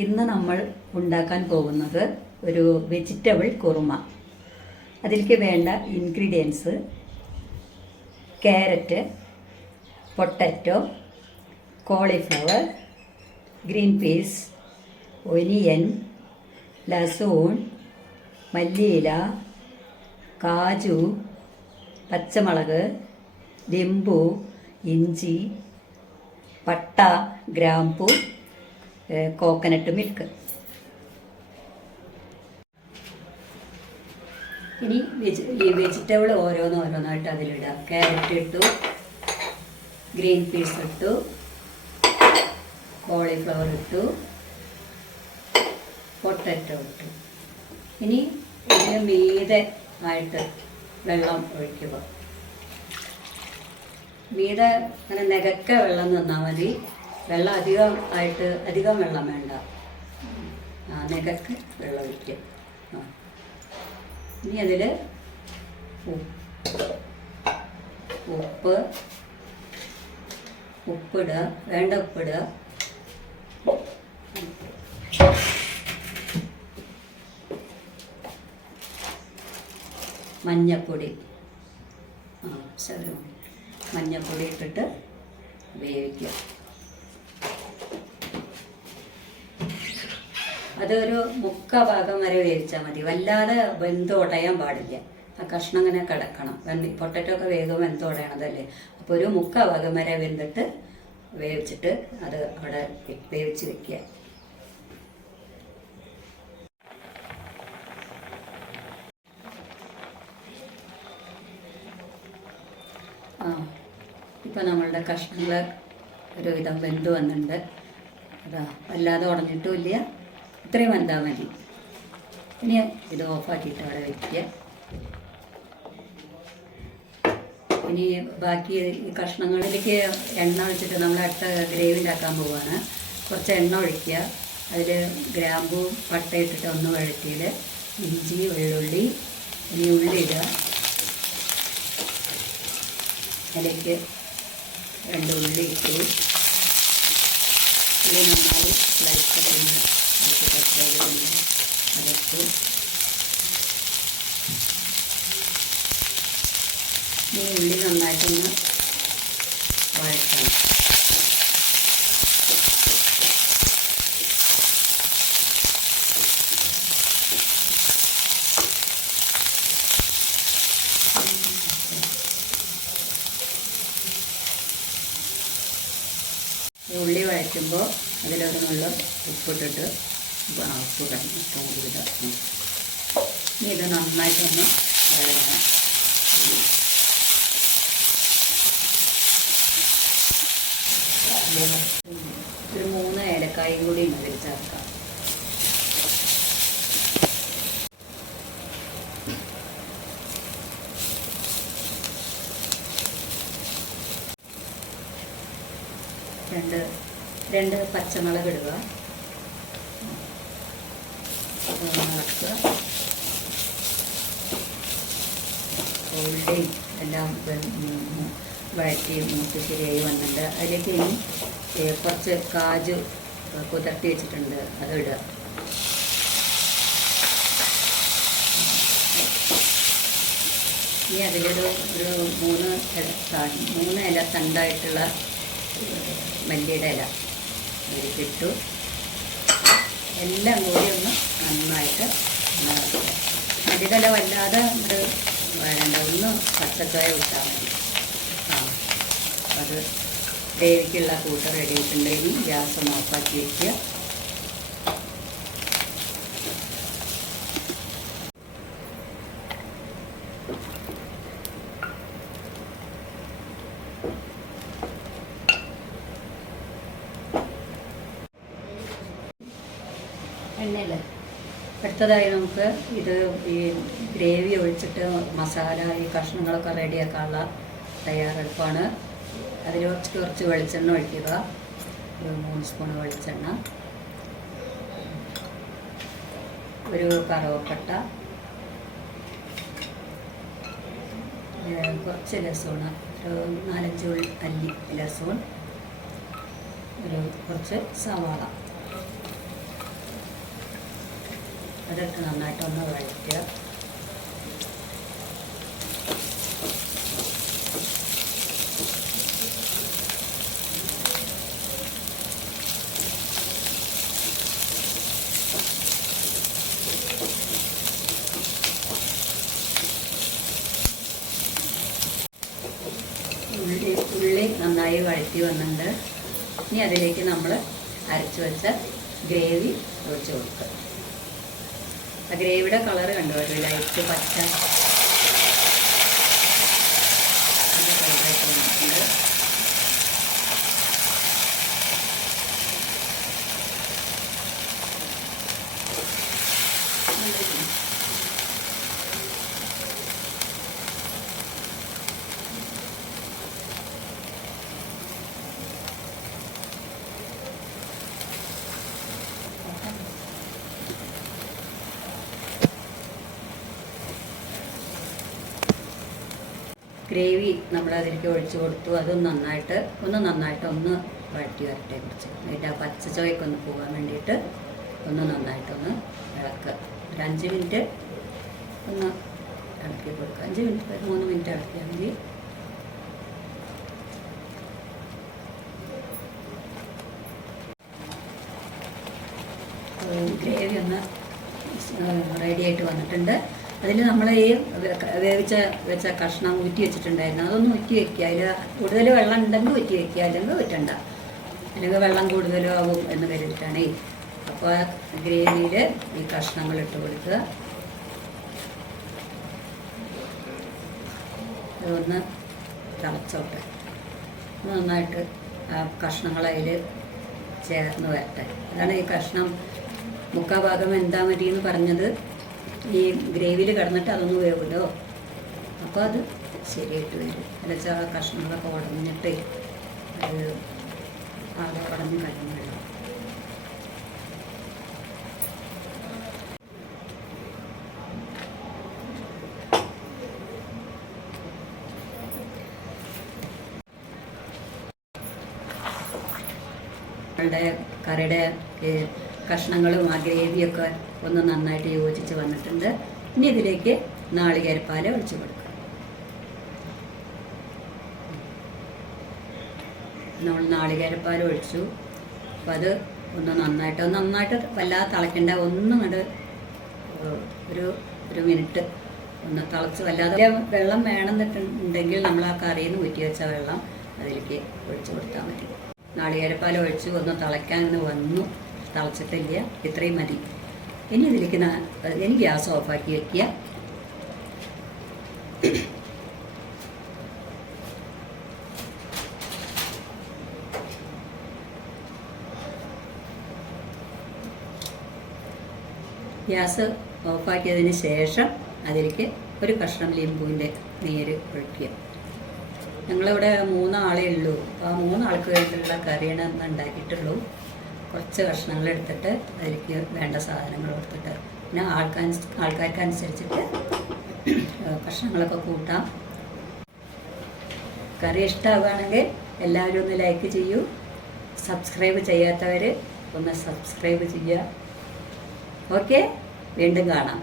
ഇന്ന് നമ്മൾ ഉണ്ടാക്കാൻ പോകുന്നത് ഒരു വെജിറ്റബിൾ കുറുമ. അതിലേക്ക് വേണ്ട ingredients: carrot, potato, cauliflower, green peas, onion, ലസൂൺ, മല്ലിയില, കാജു, പച്ചമുളക്, ലിംബു, ഇഞ്ചി, പട്ട, ഗ്രാമ്പു, കോക്കനട്ട് മിൽക്ക്. ഇനി ഈ വെജിറ്റബിൾ ഓരോന്നായിട്ട് അതിലിടാം. ക്യാരറ്റ് ഇട്ടു, ഗ്രീൻ പീസ് ഇട്ടു, കോളിഫ്ലവർ ഇട്ടു, പൊട്ടാറ്റോ ഇട്ടു. ഇനി ഇതിന് മീതെ ആയിട്ട് വെള്ളം ഒഴിക്കുക. മീതെ അങ്ങനെ നികക്ക വെള്ളം തന്നാൽ മതി. വെള്ളം അധികം വെള്ളം വേണ്ട. നികക്ക് വെള്ളം ഒഴിക്കുക. ഇനി അതിൽ ഉപ്പിടുക, വേണ്ട ഉപ്പിടുക. മഞ്ഞപ്പൊടി, മഞ്ഞപ്പൊടി ഇട്ടിട്ട് വേവിക്കുക. അതൊരു 3/4 ഭാഗം വരെ വേവിച്ചാൽ മതി. വല്ലാതെ വെന്ത് ഉടയാൻ പാടില്ല. ആ കഷ്ണം ഇങ്ങനെ കിടക്കണം. പൊട്ടറ്റോ ഒക്കെ വേഗം വെന്ത് ഉടയണതല്ലേ. അപ്പോൾ ഒരു 3/4 ഭാഗം വരെ വെന്തിട്ട് വേവിച്ചിട്ട് അത് അവിടെ വേവിച്ച് വെക്കുക. ഇപ്പം നമ്മളുടെ കഷ്ണങ്ങൾ ഒരുവിധം വെന്ത് വന്നിട്ടുണ്ട്. അതാ, വല്ലാതെ ഉടഞ്ഞിട്ടുമില്ല. ഇത്രയും വെന്താൽ മതി. ഇനി ഇത് ഓഫാക്കിയിട്ട് അവിടെ വയ്ക്കുക. ഇനി ബാക്കി ഈ കഷ്ണങ്ങളിലേക്ക് എണ്ണ ഒഴിച്ചിട്ട് നമ്മൾ അടുത്ത ഗ്രേവി ഉണ്ടാക്കാൻ പോവുകയാണ്. കുറച്ച് എണ്ണ ഒഴിക്കുക. അതിൽ ഗ്രാമ്പും പട്ട ഇട്ടിട്ട് ഒന്ന് വഴറ്റിയിൽ ഇഞ്ചി, വെള്ളുള്ളി, ഇനി ഉള്ളി ഇടുക. അതിലേക്ക് 2 ഉള്ളി ഇട്ടു. ഇത് നന്നായി സ്ലൈസ് അതൊക്കെ ഈ ഉള്ളി നന്നായിട്ടൊന്ന് വഴറ്റണം. ഉള്ളി വഴറ്റുമ്പോൾ അതിലൊരു നുള്ള ഉപ്പിട്ടിട്ട് ഇനി ഇത് നന്നായിട്ടൊന്ന് വഴങ്ങണം. ഒരു 3 ഏലക്കായും കൂടി അതിൽ ചേർക്കാം. രണ്ട് പച്ചമുളക് ഇടുക. ഉള്ളിയും എല്ലാം വഴറ്റി മൂത്ത് ശരിയായി വന്നിട്ടുണ്ട്. അതിലേക്ക് ഇനി കുറച്ച് കാജു കുതിർത്തി വെച്ചിട്ടുണ്ട്, അത് ഇടുക. ഇനി അതിലൊരു 3 ഇല തണ്ടായിട്ടുള്ള മല്ലിയുടെ ഇല അതിലിട്ടു. എല്ലാം കൂടി ഒന്ന് നന്നായിട്ട് മല്ലിയുടെ ഇല വല്ലാതെ ഇത് വേണ്ട, ഒന്ന് പച്ചക്കായ വിട്ടാൽ മതി. അത് ഗ്രേവിക്കുള്ള കൂട്ട് റെഡി ആയിട്ടുണ്ടെങ്കിൽ ഗ്യാസ് ഒന്ന് ഓഫാക്കി വയ്ക്കുക. എണ്ണയിൽ അടുത്തതായി നമുക്ക് ഇത് ഈ ഗ്രേവി ഒഴിച്ചിട്ട് മസാല ഈ കഷ്ണങ്ങളൊക്കെ റെഡിയാക്കാനുള്ള തയ്യാറെടുപ്പാണ്. അതിൽ കുറച്ച് വെളിച്ചെണ്ണ ഒഴിക്കുക. ഒരു 3 സ്പൂൺ വെളിച്ചെണ്ണ, ഒരു കറുവപ്പട്ട, കുറച്ച് ലസൂൺ, ഒരു 4-5 അല്ലി ലസൂൺ, ഒരു കുറച്ച് സവാള. അതിട്ട് നന്നായിട്ടൊന്ന് വഴറ്റുക. ഉള്ളി നന്നായി വഴറ്റി വന്നിട്ടുണ്ട്. ഇനി അതിലേക്ക് നമ്മൾ അരച്ചു വെച്ച ഗ്രേവി ഒഴിച്ച് കൊടുക്കുക. ആ ഗ്രേവിയുടെ കളറ് കണ്ടു, ഒരു ലൈറ്റ് പച്ച കളറായിട്ട് വന്നിട്ടുണ്ട്. ഗ്രേവി നമ്മൾ അതിലേക്ക് ഒഴിച്ചു കൊടുത്തു. അതും നന്നായിട്ട് ഒന്ന് വഴറ്റി വരട്ടെ. കുറച്ച് അതിൻ്റെ ആ പച്ച ചുവയൊക്കെ ഒന്ന് പോകാൻ വേണ്ടിയിട്ട് നന്നായിട്ടൊന്ന് ഇളക്കുക. ഒരു 5 മിനിറ്റ് ഒന്ന് ഇളക്കി കൊടുക്കുക. 5 മിനിറ്റ് 3 മിനിറ്റ് ഇളക്കിയാൽ മതി. ഗ്രേവി ഒന്ന് റെഡി ആയിട്ട് വന്നിട്ടുണ്ട്. അതിൽ നമ്മൾ ഈ വെച്ച കഷ്ണം ഊറ്റി വെച്ചിട്ടുണ്ടായിരുന്നു, അതൊന്ന് ഊറ്റി വെക്കുക. അതിൽ കൂടുതൽ വെള്ളം ഉണ്ടെങ്കിൽ ഊറ്റി വെക്കുക, അല്ലെങ്കിൽ ഊറ്റണ്ട, അല്ലെങ്കിൽ വെള്ളം കൂടുതലും ആകും എന്ന് കരുതിയിട്ടാണ്. അപ്പോൾ ആ ഗ്രേവിയിൽ ഈ കഷ്ണങ്ങൾ ഇട്ട് കൊടുക്കുക. അതൊന്ന് തിളച്ചോട്ടെ. നന്നായിട്ട് ആ കഷ്ണങ്ങൾ അതിൽ ചേർന്ന് വരട്ടെ. അതാണ് ഈ കഷ്ണം മുക്കാൽ ഭാഗം എന്താ മതി എന്ന് പറഞ്ഞത്. ഈ ഗ്രേവിയിൽ കിടന്നിട്ട് അതൊന്ന് വേവുമല്ലോ, അപ്പോൾ അത് ശരിയായിട്ട് വരും. അല്ല കഷ്ണങ്ങളൊക്കെ ഉടഞ്ഞിട്ട് അത് ആകെ ഉടഞ്ഞ് കഴിഞ്ഞു വരും. കറിയുടെ കഷ്ണങ്ങളും ആ ഗ്രേവിയൊക്കെ ഒന്ന് നന്നായിട്ട് യോജിച്ച് വന്നിട്ടുണ്ട്. ഇനി ഇതിലേക്ക് നാളികേരപ്പാൽ ഒഴിച്ച് കൊടുക്കുക. നമ്മൾ നാളികേരപ്പാൽ ഒഴിച്ചു. അപ്പോൾ അത് ഒന്ന് നന്നായിട്ട് വല്ലാതെ തിളയ്ക്കേണ്ട, ഒന്നും കണ്ട് ഒരു മിനിറ്റ് ഒന്ന് തിളച്ച്, വല്ലാതെ വെള്ളം വേണമെന്നുണ്ടെങ്കിൽ നമ്മൾ ആ കറിയിൽ നിന്ന് ഊറ്റി വെച്ച വെള്ളം അതിലേക്ക് ഒഴിച്ച് കൊടുത്താൽ മതി. നാളികേരപ്പാൽ ഒഴിച്ച് ഒന്ന് തിളയ്ക്കാൻ അങ്ങനെ വന്നു, തിളച്ചിട്ടില്ല, ഇത്രയും മതി. ഇനി ഇതിലേക്ക് ഇനി ഗ്യാസ് ഓഫാക്കി വയ്ക്കുക. ഗ്യാസ് ഓഫാക്കിയതിന് ശേഷം അതിലേക്ക് ഒരു കഷ്ണം ലിംബുവിൻ്റെ നീര് ഒഴിക്കുക. ഞങ്ങളിവിടെ 3 ആളേ ഉള്ളൂ. അപ്പോൾ ആ 3 ആൾക്ക് വേണ്ടിയുള്ള കറിയാണ് ഇന്ന് ഉണ്ടാക്കിയിട്ടുള്ളൂ. കുറച്ച് കഷ്ണങ്ങൾ എടുത്തിട്ട് അതിലേക്ക് വേണ്ട സാധനങ്ങൾ കൊടുത്തിട്ട്, പിന്നെ ആൾക്കാർക്കനുസരിച്ചിട്ട് കഷ്ണങ്ങളൊക്കെ കൂട്ടാം. കറി ഇഷ്ടമാവുകയാണെങ്കിൽ എല്ലാവരും ഒന്ന് ലൈക്ക് ചെയ്യൂ. സബ്സ്ക്രൈബ് ചെയ്യാത്തവർ ഒന്ന് സബ്സ്ക്രൈബ് ചെയ്യുക. ഓക്കെ, വീണ്ടും കാണാം.